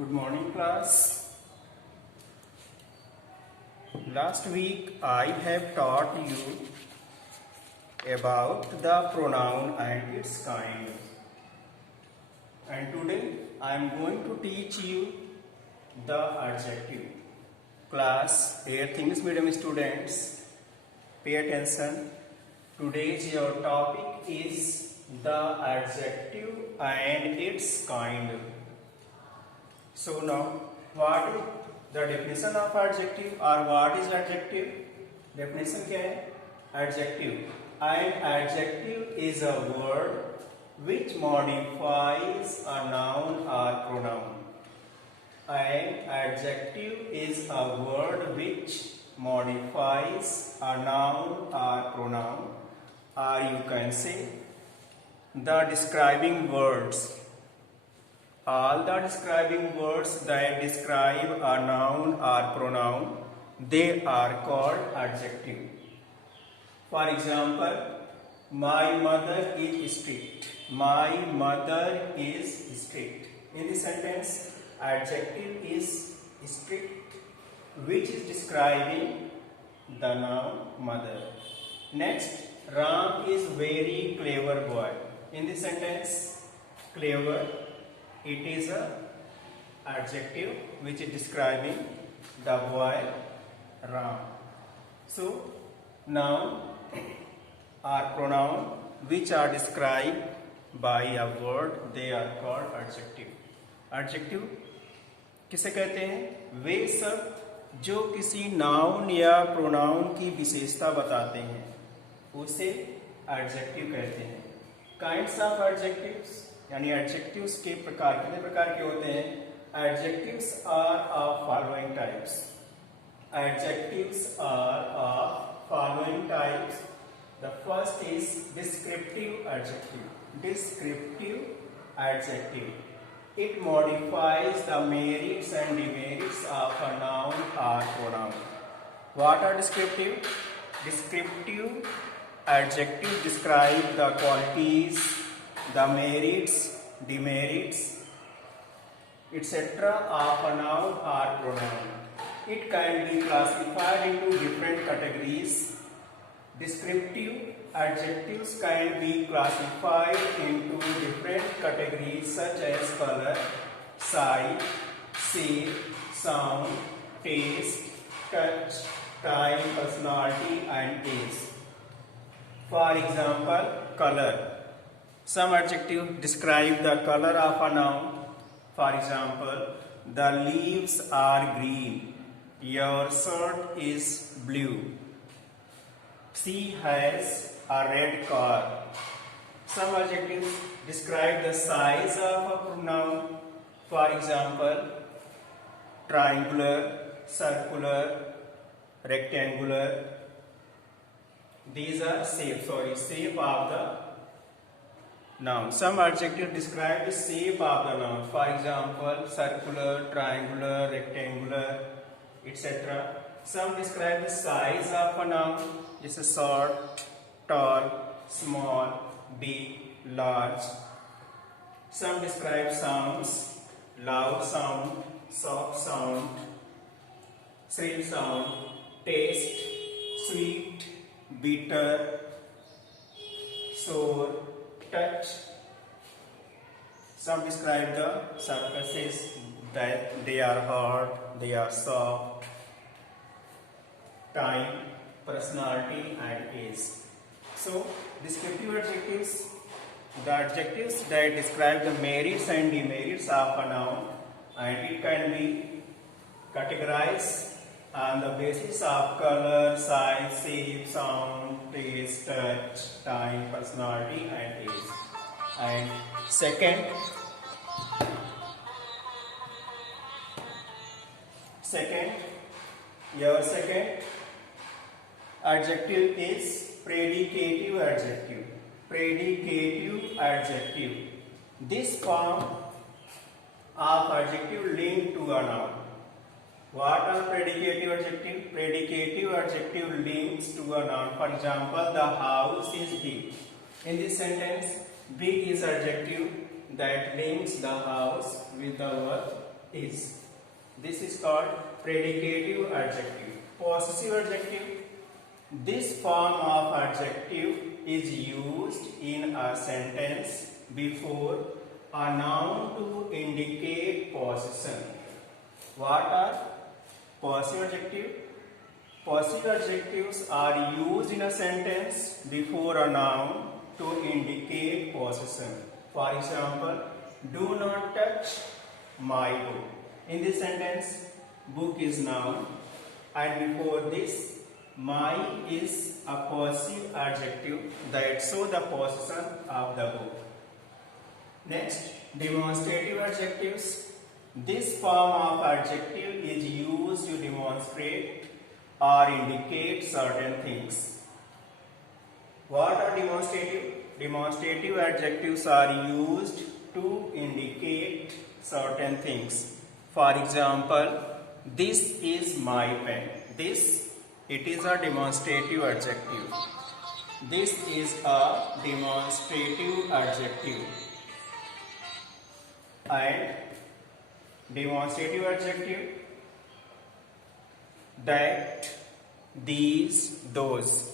Good morning, class. Last week I have taught you about the pronoun and its kind. And today I am going to teach you the adjective. Class 8th English medium students, pay attention. Today's your topic is the adjective and its kind. So now, what is the definition of adjective or what is adjective? Definition क्या है? Adjective. An adjective is a word which modifies a noun or pronoun. An adjective is a word which modifies a noun or pronoun, or you can say the describing words. All the describing words that describe a noun or pronoun, they are called adjective. For example, my mother is strict. My mother is strict. In this sentence, adjective is strict, which is describing the noun mother. Next, Ram is very clever boy. In this sentence, clever, it is a adjective which is describing the boy Ram. So, noun or pronoun which are described by a word, they are called adjective. Adjective किसे कहते हैं? वे सब जो किसी noun या pronoun की विशेषता बताते हैं उसे एडजेक्टिव कहते हैं. काइंड्स ऑफ एडजेक्टिव्स यानी एडजेक्टिव्स के प्रकार कितने प्रकार के होते हैं? Adjectives are of following types. Adjectives are of following types. The first is descriptive adjective. Descriptive adjective, it modifies the merits and demerits of a noun or pronoun. What are descriptive? Descriptive adjective describe the qualities, the merits, demerits, etc. of a noun or pronoun. It can be classified into different categories. Descriptive adjectives can be classified into different categories such as color, size, shape, sound, taste, touch, time, personality, and age. For example, color. Some adjectives describe the color of a noun. For example, the leaves are green. Your shirt is blue. She has a red car. Some adjectives describe the size of a noun. For example, triangular, circular, rectangular. These are shape of the noun. Some adjectives describe the shape of the noun. For example, circular, triangular, rectangular, etc. Some describe the size of a noun. This is short, tall, small, big, large. Some describe sounds: loud sound, soft sound, shrill sound, taste, sweet, bitter, sour, touch. Some describe the surfaces, that they are hard, they are soft, time, personality, and age. So, descriptive adjectives, the adjectives that describe the merits and demerits of a noun, and it can be categorized on the basis of color, size, shape, sound, taste, touch, time, personality, and age. And second adjective is predicative adjective. Predicative adjective. This form of adjective linked to a noun. What are predicative adjective? Predicative adjective links to a noun. For example, the house is big. In this sentence, big is adjective that links the house with the word is. This is called predicative adjective. Possessive adjective. This form of adjective is used in a sentence before a noun to indicate possession. What are possessive adjectives? Possessive adjectives are used in a sentence before a noun to indicate possession. For example, do not touch my book. In this sentence, book is noun, and before this, my is a possessive adjective that shows the possession of the book. Next, demonstrative adjectives. This form of adjective is used to demonstrate or indicate certain things. What are demonstrative? Demonstrative adjectives are used to indicate certain things. For example, this is my pen. This, it is a demonstrative adjective. This is a demonstrative adjective. And demonstrative adjective, that, these, those.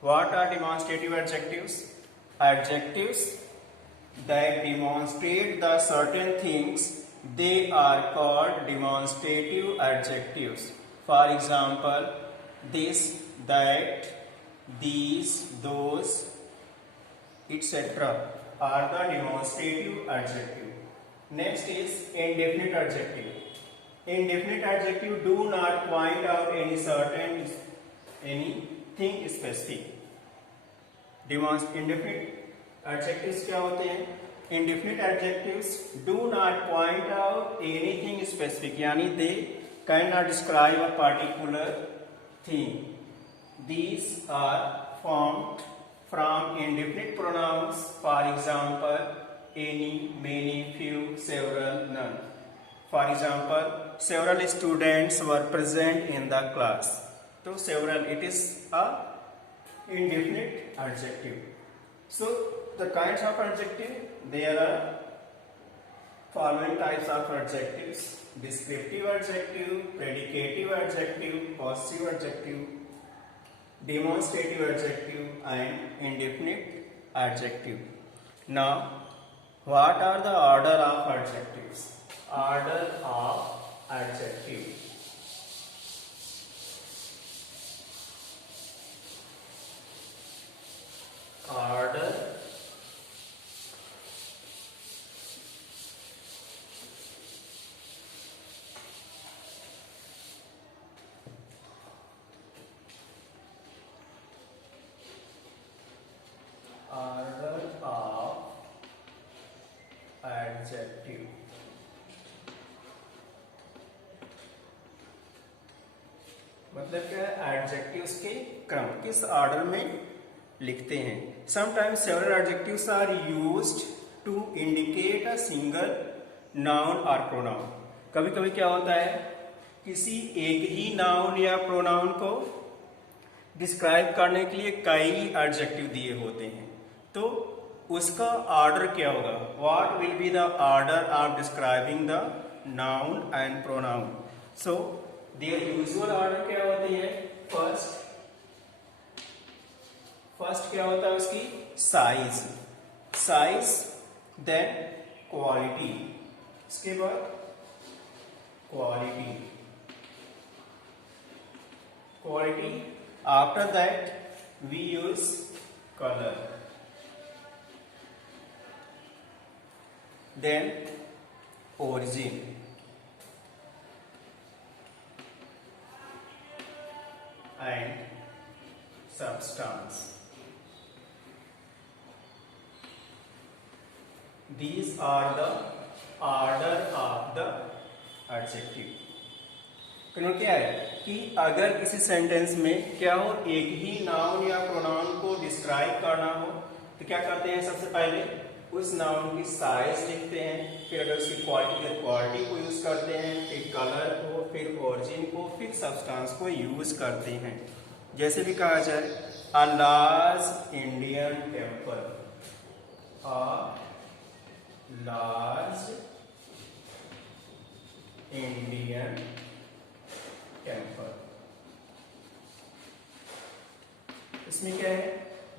What are demonstrative adjectives? Adjectives that demonstrate the certain things, they are called demonstrative adjectives. For example, this, that, these, those, etc. are the demonstrative adjective. Next is indefinite adjective. Indefinite adjective do not point out anything specific. Indefinite adjectives क्या होते हैं? Indefinite adjectives do not point out anything specific, यानी they cannot describe a particular thing. These are formed from indefinite pronouns. For example, any, many, few, several, none. For example, several students were present in the class. So several, it is a indefinite adjective. So the kinds of adjective, there are following types of adjectives: descriptive adjective, predicative adjective, possessive adjective, demonstrative adjective, and indefinite adjective. Now, what are the order of adjectives? Order of adjective. Order of adjective. मतलब क्या है? Adjectives के क्रम किस order में लिखते हैं. Sometimes several adjectives are used to indicate a single noun or pronoun. कभी कभी क्या होता है, किसी एक ही नाउन या प्रोनाउन को डिस्क्राइब करने के लिए कई एडजेक्टिव दिए होते हैं, तो उसका ऑर्डर क्या होगा? What will be the order of describing the noun and pronoun? So there usual order क्या होती है? फर्स्ट क्या होता है उसकी? साइज, देन क्वालिटी, इसके बाद quality, after that we use colour, then origin, and substance. These are the order of the adjective. क्या है कि अगर किसी सेंटेंस में क्या हो, एक ही नाउन या प्रोनाउन को डिस्क्राइब करना हो, तो क्या करते हैं? सबसे पहले उस नाउन की साइज लिखते हैं, फिर अगर उसकी क्वालिटी को यूज करते हैं, फिर कलर को, फिर ओरिजिन को, फिर सब्सटेंस को यूज करते हैं. जैसे भी कहा जाए, a large Indian temple, a large Indian temple. इसमें क्या है?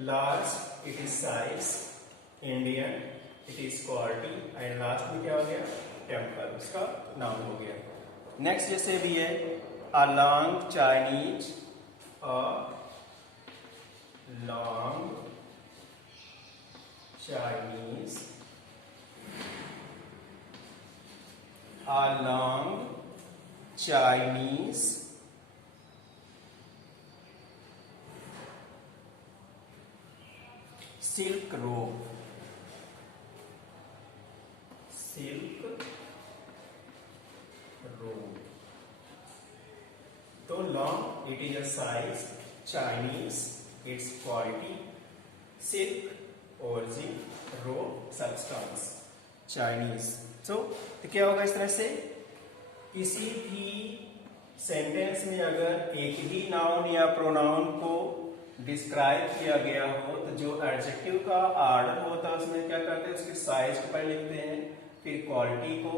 Large it is size, Indian it is quality, and last में क्या हो गया? टेम्पल, उसका नाम हो गया। नेक्स्ट जैसे भी है, a long Chinese, a long Chinese, a long Chinese silk rope, silk rope। तो long it is a size, Chinese its quality, silk origin, rope substance, Chinese। तो क्या होगा इस तरह से? किसी भी सेंटेंस में अगर एक ही नाउन या प्रोनाउन को डिस्क्राइब किया गया हो तो जो एडजेक्टिव का ऑर्डर होता है उसमें क्या करते हैं? उसके साइज को पहले लिखते हैं, फिर क्वालिटी को,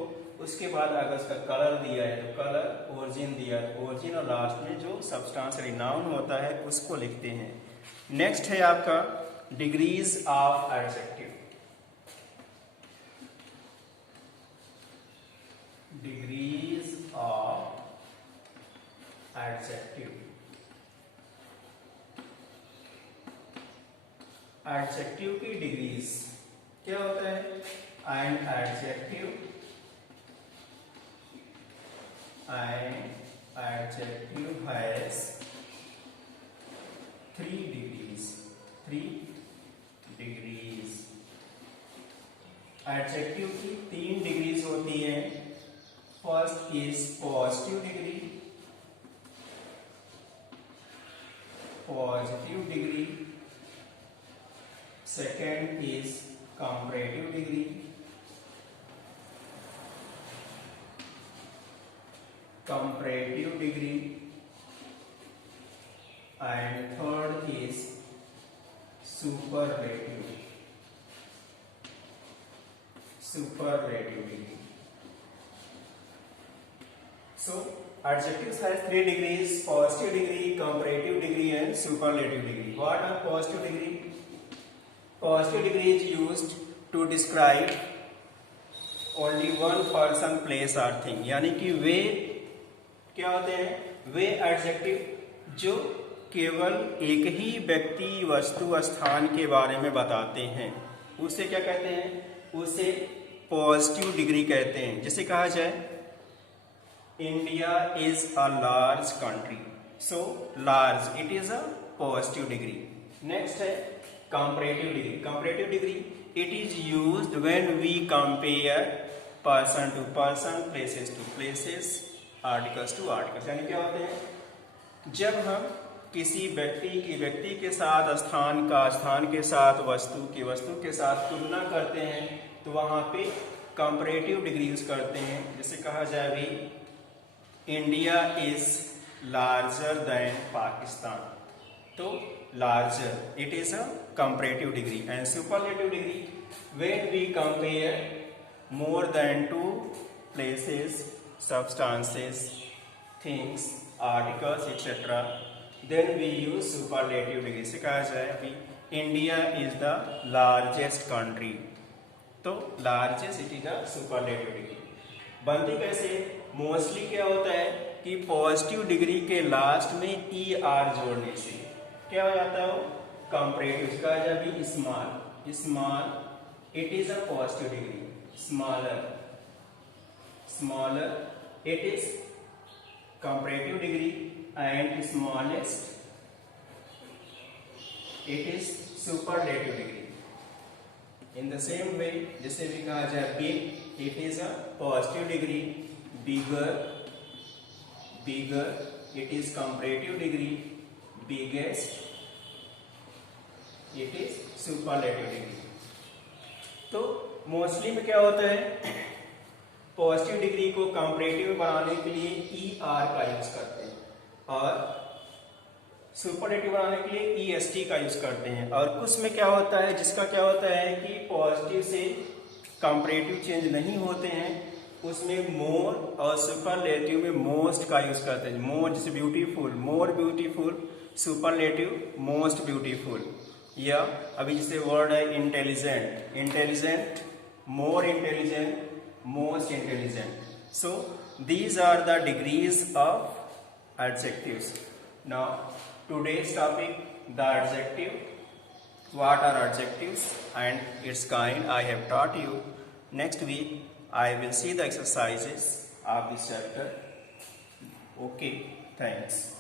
उसके बाद अगर उसका कलर दिया है तो कलर, ओरिजिन दिया है ओरिजिन, और लास्ट में जो सब्सटेंशियल नाउन होता है उसको लिखते हैं। नेक्स्ट है आपका degrees of adjective. Degrees of adjective. Adjective की डिग्रीज क्या होता है? An adjective has 3 degrees. 3 degrees. Adjective की 3 डिग्रीज होती है। First is positive degree, positive degree. Second is comparative degree, comparative degree, and third is superlative, superlative degree. So, adjectives has 3 degrees: positive degree, comparative degree, and superlative degree. What are positive degree? Positive degree is used to describe only one person, place, or thing. यानी कि वे क्या होते हैं? वे adjective जो केवल एक ही व्यक्ति, वस्तु, स्थान के बारे में बताते हैं, उसे क्या कहते हैं? उसे पॉजिटिव डिग्री कहते हैं। जैसे कहा जाए India is a large country, so large it is a positive degree. Next है comparative degree. Comparative degree it is used when we compare person to person, places to places, articles to articles. यानी क्या होते हैं? जब हम किसी व्यक्ति के साथ, स्थान का स्थान के साथ, वस्तु की वस्तु के साथ तुलना करते हैं तो वहां पे कंपैरेटिव डिग्री यूज करते हैं। जैसे कहा जाए भी India is larger than Pakistan, तो larger it is a comparative degree. And superlative degree when we compare more than 2 places, substances, things, articles etcetera, then we use superlative degree. से कहा जाए अभी India is the largest country, तो largest it is a superlative degree. बनती कैसे? Mostly क्या होता है कि पॉजिटिव डिग्री के लास्ट में ER जोड़ने से क्या हो जाता है? वो कंपैरेटिव का जब भी small, small it is a positive degree, smaller, smaller it is comparative degree, and smallest it is superlative degree. In the same way जैसे भी कहा जाए big it is a positive degree, bigger, bigger it is comparative degree, biggest it is superlative degree। तो mostly में क्या होता है? Positive degree को कंपैरेटिव बनाने के लिए ER का यूज करते हैं, और सुपरलेटिव बनाने के लिए EST का यूज करते हैं। और कुछ में क्या होता है, जिसका क्या होता है कि पॉजिटिव से कंपैरेटिव चेंज नहीं होते हैं, उसमें मोर और सुपरलेटिव में मोस्ट का यूज करते हैं। मोर जैसे beautiful, more beautiful, superlative most beautiful. या अभी जैसे वर्ड है intelligent, intelligent, more intelligent, most intelligent. So these are the degrees of adjectives. Now today's topic, the adjective. What are adjectives and its kind I have taught you. Next week I will see the exercises of this chapter. Okay, thanks.